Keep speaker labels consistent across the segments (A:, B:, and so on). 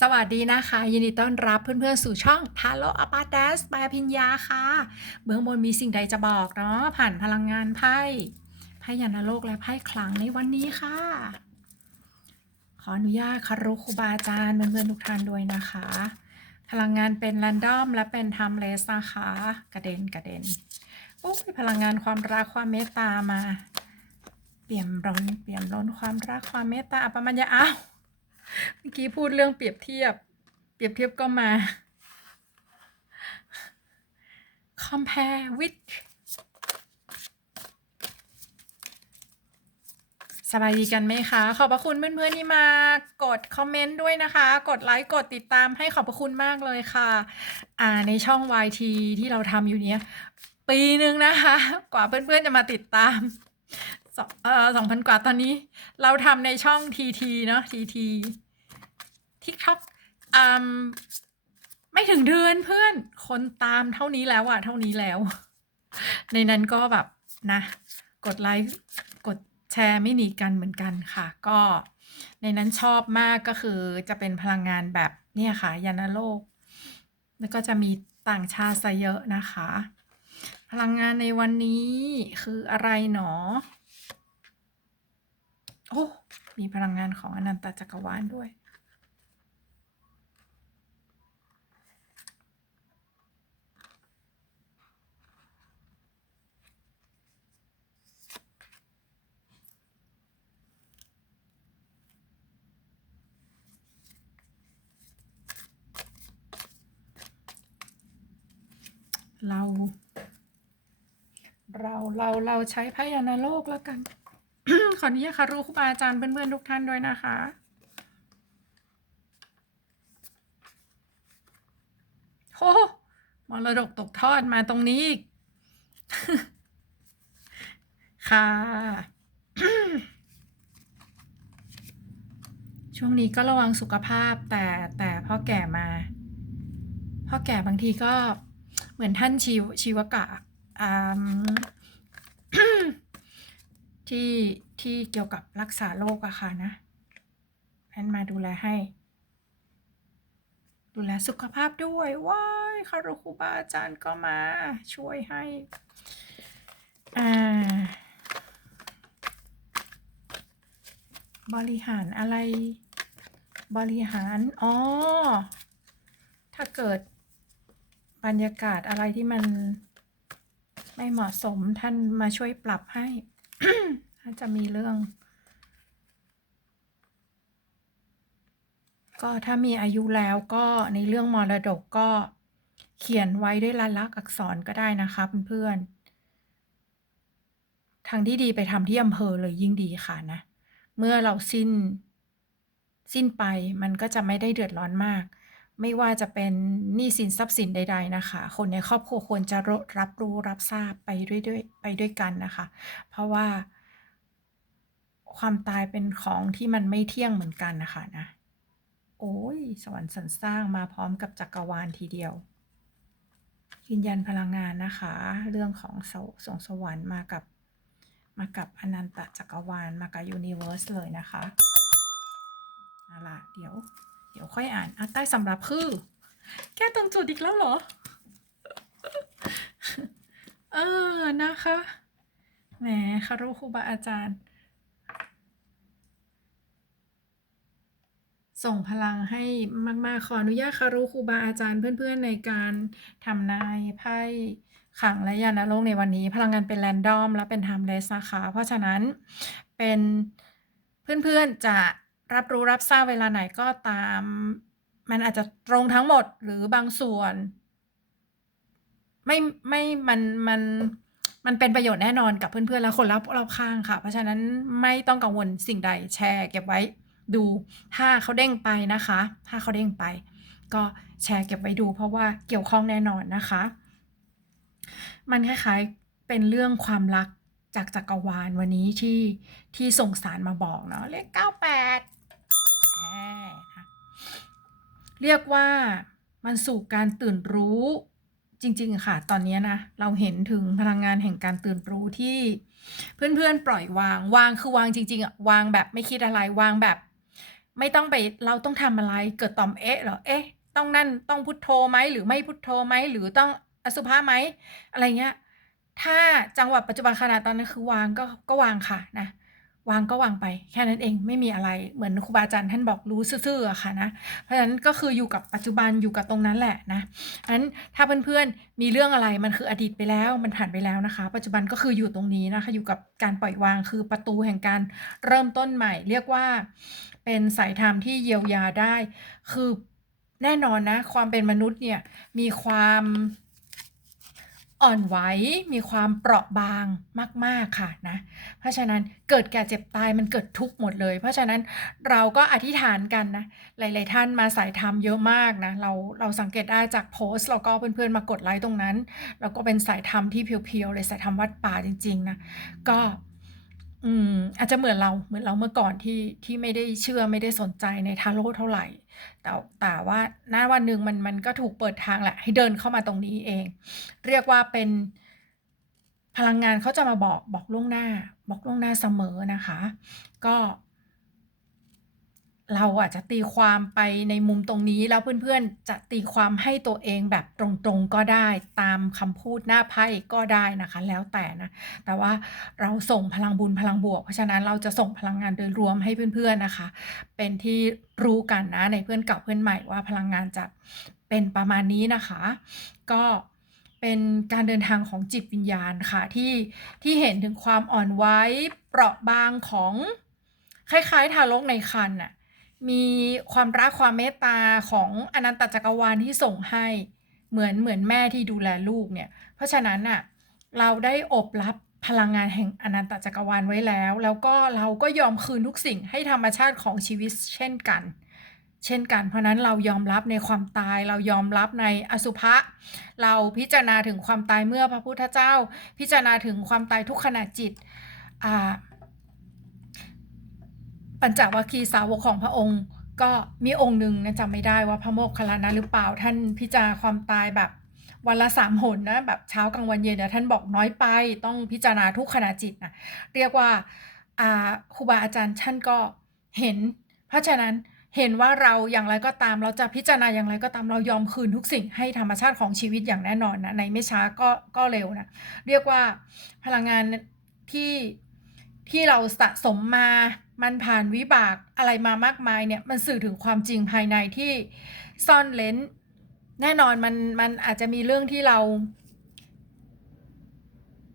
A: สวัสดีนะคะ ยินดีต้อนรับเพื่อนๆสู่ช่อง t a l o a p a d a s บายพิญญาค่ะ เบื้องบนมีสิ่งใดจะบอกเนาะผ่านพลังงานไพ่ไพ่ยานโลกและไพ่คลังในวันนี้ค่ะ ขออนุญาตคารุครูบาอาจารย์เพื่อนๆทุกท่านด้วยนะคะ พลังงานเป็นแรนดอมและเป็นไทม์เลสนะคะกระเด็นกระเด็นโอ้ยพลังงานความรักความเมตตามา เปี่ยมร้นเปี่ยมล้นความรักความเมตตาประมาณยาอ้าว เมื่อกี้พูดเรื่องเปรียบเทียบ เปรียบเทียบก็มา compare with สบายดีกันไหมคะ ขอบพระคุณเพื่อนๆที่มากดคอมเมนต์ด้วยนะคะ กดไลค์กดติดตามให้ขอบพระคุณมากเลยค่ะ อ่าในช่อง YT ที่เราทำอยู่เนี้ย ปีหนึ่งนะคะ กว่าเพื่อนๆจะมาติดตาม เอ่อสองพันกว่าตอนนี้ เราทำในช่อง TT เนาะ TT TikTok อืมไม่ถึงเดือนเพื่อนคนตามเท่านี้แล้วอะเท่านี้แล้ว ในนั้นก็แบบนะ กดไลค์กดแชร์ไม่หนีกันเหมือนกันค่ะ ก็ในนั้นชอบมากก็คือจะเป็นพลังงานแบบเนี่ยค่ะยานโลก แล้วก็จะมีต่างชาติซะเยอะนะคะ พลังงานในวันนี้คืออะไรหนอ โอ้ มีพลังงานของอนันตจักรวาลด้วย เรา เรา เรา เราใช้พยานโลกแล้วกัน ขออนุญาตค่ะรู้ครูบาอาจารย์เพื่อนๆทุกท่านด้วยนะคะโอ้มรดกตกทอดมาตรงนี้อีก ค่ะช่วงนี้ก็ระวังสุขภาพแต่แต่พ่อแก่มาพ่อแก่บางทีก็เหมือนท่านชีวชีวกะอ่า ที่ที่เกี่ยวกับรักษาโรคอะค่ะนะท่านมาดูแลให้ ดูแลสุขภาพด้วยว้ายคารุครูบาอาจารย์ก็มาช่วยให้อ่าบริหารอะไร บริหาร อ๋อ ถ้าเกิดบรรยากาศอะไรที่มันไม่เหมาะสมท่านมาช่วยปรับให้ ถ้าจะมีเรื่อง ก็ถ้ามีอายุแล้วก็ในเรื่องมรดกก็เขียนไว้ด้วยลายลักษณ์อักษรก็ได้นะคะเพื่อนๆทางที่ดีไปทำที่อำเภอเลยยิ่งดีค่ะนะ เมื่อเราสิ้นสิ้นไปมันก็จะไม่ได้เดือดร้อนมาก ไม่ว่าจะเป็นหนี้สินทรัพย์สินใด ๆนะคะ คนในครอบครัวควรจะรับรู้รับทราบไปด้วยด้วยไปด้วยกันนะคะ เพราะว่า ความตายเป็นของที่มันไม่เที่ยงเหมือนกันนะคะนะ โอ้ยสวรรค์สรรสร้างมาพร้อมกับจักรวาลทีเดียวยืนยันพลังงานนะคะ เรื่องของสสงสวรรค์มากับมากับอนันตจักรวาลมากับยูนิเวอร์สเลยนะคะเอาล่ะเดี๋ยว เดี๋ยวค่อยอ่านอะใต้สำรับคือ แก้ตรงจุดอีกแล้วเหรอ เออนะคะ แหมคารุครูบาอาจารย์ ส่งพลังให้มาก ๆ ขออนุญาตคารุครูบาอาจารย์เพื่อน ๆ ในการทำนายไพ่ขังและยานโลกในวันนี้ พลังงานเป็นแรนดอมและเป็นไทม์เลสนะคะ เพราะฉะนั้นเป็นเพื่อน ๆ จะ รับรู้รับทราบเวลาไหนก็ตาม มันอาจจะตรงทั้งหมดหรือบางส่วน ไม่ไม่มันมันมันเป็นประโยชน์แน่นอนกับเพื่อนๆและคนรอบรอบข้างค่ะ เพราะฉะนั้นไม่ต้องกังวลสิ่งใดแชร์เก็บไว้ดู ถ้าเขาเด้งไปนะคะ ถ้าเขาเด้งไป ก็แชร์เก็บไว้ดู เพราะว่าเกี่ยวข้องแน่นอนนะคะ มันคล้ายๆเป็นเรื่องความรักจากจักรวาลวันนี้ที่ที่ส่งสารมาบอกเนาะเลขเก้าแปด เรียกว่ามันสู่การตื่นรู้จริง ๆ ค่ะ ตอนนี้นะ เราเห็นถึงพลังงานแห่งการตื่นรู้ที่ เพื่อนๆ ปล่อยวาง วางคือวางจริง ๆอะวางแบบไม่คิดอะไร วางแบบ ไม่ต้องไปเราต้องทำอะไร เกิดต่อมเอ๊ะเหรอ เอ๊ะ ต้องนั่น ต้องพุทโธไหม หรือไม่พุทโธไหม หรือต้องอสุภะไหม อะไรเงี้ย ถ้าจังหวะปัจจุบันขณะตอนนั้นคือวางก็ก็วางค่ะนะ วางก็วางไป แค่นั้นเองไม่มีอะไรเหมือนครูบาอาจารย์ท่านบอกรู้ซื่อๆอะค่ะนะเพราะฉะนั้นก็คืออยู่กับปัจจุบันอยู่กับตรงนั้นแหละนะนั้นถ้าเพื่อนๆมีเรื่องอะไรมันคืออดีตไปแล้วมันผ่านไปแล้วนะคะ ปัจจุบันก็คืออยู่ตรงนี้นะคะ อยู่กับการปล่อยวางคือประตูแห่งการเริ่มต้นใหม่ เรียกว่าเป็นสายธรรมที่เยียวยาได้ คือแน่นอนนะ ความเป็นมนุษย์เนี่ยมีความ อ่อนไหวมีความเปราะบางมาก ๆ ค่ะนะ เพราะฉะนั้นเกิดแก่เจ็บตายมันเกิดทุกหมดเลย เพราะฉะนั้นเราก็อธิษฐานกันนะ หลาย ๆ ท่านมาสายธรรมเยอะมากนะ เราเราสังเกตได้จากโพสต์แล้วก็เพื่อน ๆ มากดไลค์ตรงนั้น แล้วก็เป็นสายธรรมที่เพียว ๆ เลยสายธรรมวัดป่าจริง ๆ นะ ก็ อืม อาจจะเหมือนเรา เหมือนเราเมื่อก่อนที่ ที่ไม่ได้เชื่อ ไม่ได้สนใจในทาโร่เท่าไหร่แต่ แต่ว่า ณ วันหนึ่งมัน มันก็ถูกเปิดทางแหละ ให้เดินเข้ามาตรงนี้เอง เรียกว่าเป็น พลังงานเขาจะมาบอก บอกล่วงหน้า บอกล่วงหน้าเสมอนะคะ ก็ เราอาจจะตีความไปในมุมตรงนี้แล้วเพื่อนๆ จะตีความให้ตัวเองแบบตรงๆก็ได้ตามคำพูดหน้าไพ่ก็ได้นะคะ แล้วแต่นะ แต่ว่าเราส่งพลังบุญพลังบวก เพราะฉะนั้นเราจะส่งพลังงานโดยรวมให้เพื่อนๆนะคะ เป็นที่รู้กันนะในเพื่อนเก่าเพื่อนใหม่ว่าพลังงานจะเป็นประมาณนี้นะคะ ก็เป็นการเดินทางของจิตวิญญาณค่ะที่ที่เห็นถึงความอ่อนไหวเปราะบางของคล้ายๆ ทารกในครรภ์น่ะ มีความรักความเมตตาของอนันตจักรวาลที่ส่งให้เหมือนเหมือนแม่ที่ดูแลลูกเนี่ย เพราะฉะนั้นน่ะเราได้อบรับพลังงานแห่งอนันตจักรวาลไว้แล้ว แล้วก็เราก็ยอมคืนทุกสิ่งให้ธรรมชาติของชีวิตเช่นกัน เช่นกัน เพราะนั้นเรายอมรับในความตายเรายอมรับในอสุภะเราพิจารณาถึงความตายเมื่อพระพุทธเจ้า พิจารณาถึงความตายทุกขณะจิตอ่า ปัญจวัคคีย์สาวกของพระองค์ ก็มีองค์หนึ่งนะจำไม่ได้ว่าพระโมคคัลลานะหรือเปล่าท่านพิจารณาความตายแบบวันละ3หนนะแบบเช้ากลางวันเย็นนะท่านบอกน้อยไปต้องพิจารณาทุกขณะจิตนะเรียกว่าอ่าครูบาอาจารย์ท่านก็เห็น เพราะฉะนั้นเห็นว่าเราอย่างไรก็ตามเราจะพิจารณาอย่างไรก็ตามเรายอมคืนทุกสิ่งให้ธรรมชาติของชีวิตอย่างแน่นอนนะในไม่ช้าก็ก็เร็วนะเรียกว่าพลังงานที่ที่เราสะสมมา มันผ่านวิบากอะไรมามากมายเนี่ยมันสื่อถึงความจริงภายในที่ซ่อนเร้นแน่นอนมันมันอาจจะมีเรื่องที่เรา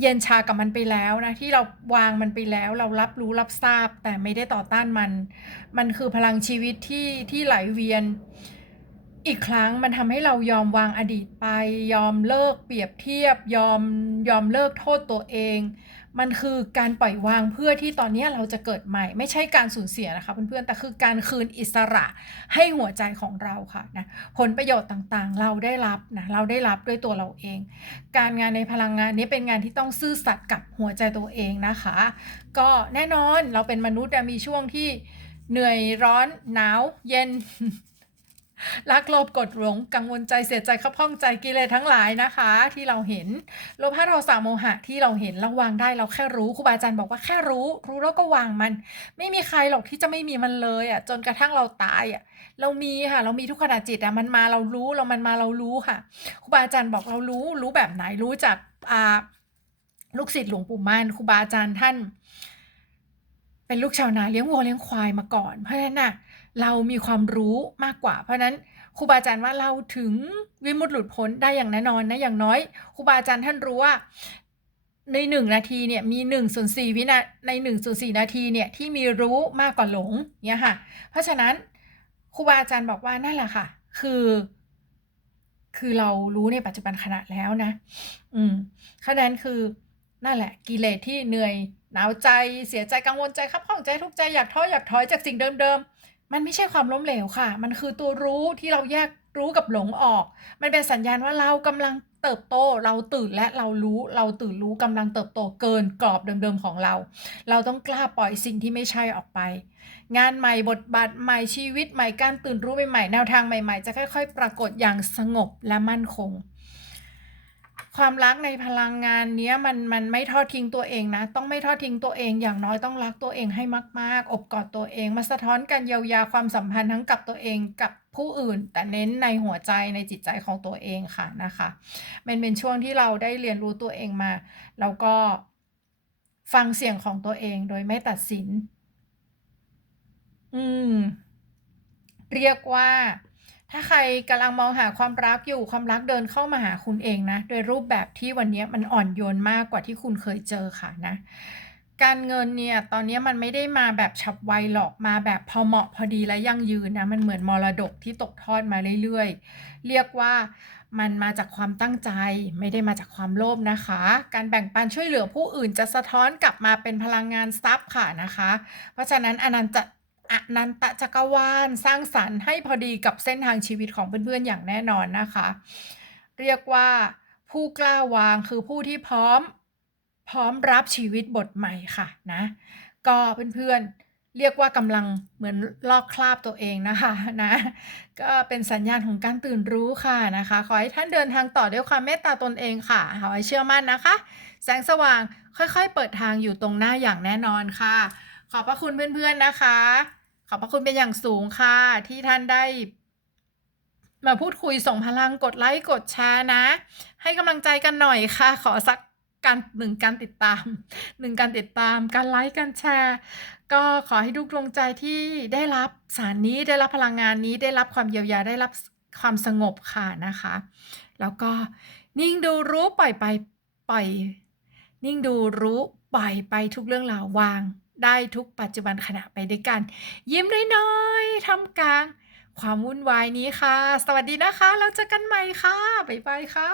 A: เย็นชากับมันไปแล้วนะที่เราวางมันไปแล้ว เรารับรู้รับทราบแต่ไม่ได้ต่อต้านมัน มันคือพลังชีวิตที่ที่ไหลเวียน อีกครั้งมันทำให้เรายอมวางอดีตไป ยอมเลิกเปรียบเทียบ ยอมยอมเลิกโทษตัวเอง มันคือการปล่อยวางเพื่อที่ตอนนี้เราจะเกิดใหม่ ไม่ใช่การสูญเสียนะคะเพื่อนๆแต่คือการคืนอิสระให้หัวใจของเราค่ะนะผลประโยชน์ต่างๆ เราได้รับนะเราได้รับด้วยตัวเราเอง การงานในพลังงานนี้เป็นงานที่ต้องซื่อสัตย์กับหัวใจตัวเองนะคะ ก็แน่นอนเราเป็นมนุษย์อะมีช่วงที่เหนื่อยร้อนหนาวเย็น รักโลภกรธหลงกังวลใจเสียใจคับข้องใจกิเลสทั้งหลายนะคะ ที่เราเห็นโลภะโทสะโมหะที่เราเห็นเราวางได้เราแค่รู้ครูบาอาจารย์บอกว่าแค่รู้ รู้แล้วก็วางมัน ไม่มีใครหรอกที่จะไม่มีมันเลยอะจนกระทั่งเราตายอะเรามีค่ะ เรามีทุกขณะจิตอะมันมาเรารู้เรามันมาเรารู้ค่ะครูบาอาจารย์บอกเรารู้รู้แบบไหนรู้จากอ่าลูกศิษย์หลวงปู่มั่นครูบาอาจารย์ท่าน เป็นลูกชาวนาเลี้ยงวัวเลี้ยงควายมาก่อน เพราะฉะนั้นน่ะ เรามีความรู้มากกว่า เพราะนั้นครูบาอาจารย์ว่าเราถึงวิมุตติหลุดพ้นได้อย่างแน่นอนนะอย่างน้อยครูบาอาจารย์ท่านรู้ว่าใน1นาทีเนี่ยมี1/4วินาใน1/4นสี่นาทีเนี่ยที่มีรู้มากกว่าหลงเงี้ยค่ะ เพราะฉะนั้นครูบาอาจารย์บอกว่านั่นแหละค่ะ คือ คือเรารู้ในปัจจุบันขณะแล้วนะ อืมเพราะนั้นคือนั่นแหละ กิเลสที่เหนื่อยหนาวใจเสียใจกังวลใจคับข้องใจทุกใจอยากท้ออยากถอยจากสิ่งเดิมๆ มันไม่ใช่ความล้มเหลวค่ะ มันคือตัวรู้ที่เราแยกรู้กับหลงออก มันเป็นสัญญาณว่าเรากำลังเติบโต เราตื่นและเรารู้ เราตื่นรู้กำลังเติบโตเกินกรอบเดิมๆของเรา เราต้องกล้าปล่อยสิ่งที่ไม่ใช่ออกไป งานใหม่บทบาทใหม่ชีวิตใหม่การตื่นรู้ใหม่ๆแนวทางใหม่ ๆ จะค่อย ๆ ปรากฏอย่างสงบและมั่นคง ความรักในพลังงานเนี้ยมันมันไม่ทอดทิ้งตัวเองนะ ต้องไม่ทอดทิ้งตัวเองอย่างน้อยต้องรักตัวเองให้มาก ๆ อบกอดตัวเองมาสะท้อนการเยียวยาความสัมพันธ์ทั้งกับตัวเองกับผู้อื่น แต่เน้นในหัวใจในจิตใจของตัวเองค่ะนะคะมันเป็นช่วงที่เราได้เรียนรู้ตัวเองมา แล้วก็ฟังเสียงของตัวเองโดยไม่ตัดสิน อืม เรียกว่า ถ้าใครกำลังมองหาความรักอยู่ความรักเดินเข้ามาหาคุณเองนะ โดยรูปแบบที่วันนี้มันอ่อนโยนมากกว่าที่คุณเคยเจอค่ะนะ การเงินเนี่ยตอนนี้มันไม่ได้มาแบบฉับไวหรอกมาแบบพอเหมาะพอดีและยั่งยืนนะมันเหมือนมรดกที่ตกทอดมาเรื่อยๆ เรียกว่ามันมาจากความตั้งใจไม่ได้มาจากความโลภนะคะ การแบ่งปันช่วยเหลือผู้อื่นจะสะท้อนกลับมาเป็นพลังงานทรัพย์ค่ะนะคะ เพราะฉะนั้นอนันต อนันตจักรวาลสร้างสรรค์ให้พอดีกับเส้นทางชีวิตของเพื่อนๆอย่างแน่นอนนะคะ เรียกว่าผู้กล้าวางคือผู้ที่พร้อมพร้อมรับชีวิตบทใหม่ค่ะนะ ก็เพื่อนๆเรียกว่ากำลังเหมือนลอกคราบตัวเองนะคะนะ ก็เป็นสัญญาณของการตื่นรู้ค่ะนะคะ ขอให้ท่านเดินทางต่อด้วยความเมตตาตนเองค่ะขอให้เชื่อมั่นนะคะ แสงสว่างค่อยๆ เปิดทางอยู่ตรงหน้าอย่างแน่นอนค่ะ ขอบพระคุณเพื่อนๆนะคะ ขอบพระคุณเป็นอย่างสูงค่ะ ที่ท่านได้มาพูดคุยส่งพลังกดไลค์กดแชร์นะ ให้กำลังใจกันหน่อยค่ะ ขอสักการหนึ่งการติดตามหนึ่งการติดตามการไลค์การแชร์ ก็ขอให้ทุกดวงใจที่ได้รับสารนี้ได้รับพลังงานนี้ได้รับความเยียวยาได้รับความสงบค่ะนะคะ แล้วก็นิ่งดูรู้ปล่อยไปปล่อย นิ่งดูรู้ปล่อยไปทุกเรื่องราววาง ได้ทุกปัจจุบันขณะไปด้วยกัน ยิ้มน้อยๆทำกลาง ความวุ่นวายนี้ค่ะ สวัสดีนะคะแล้วเจอกันใหม่ค่ะ บ๊ายบายค่ะ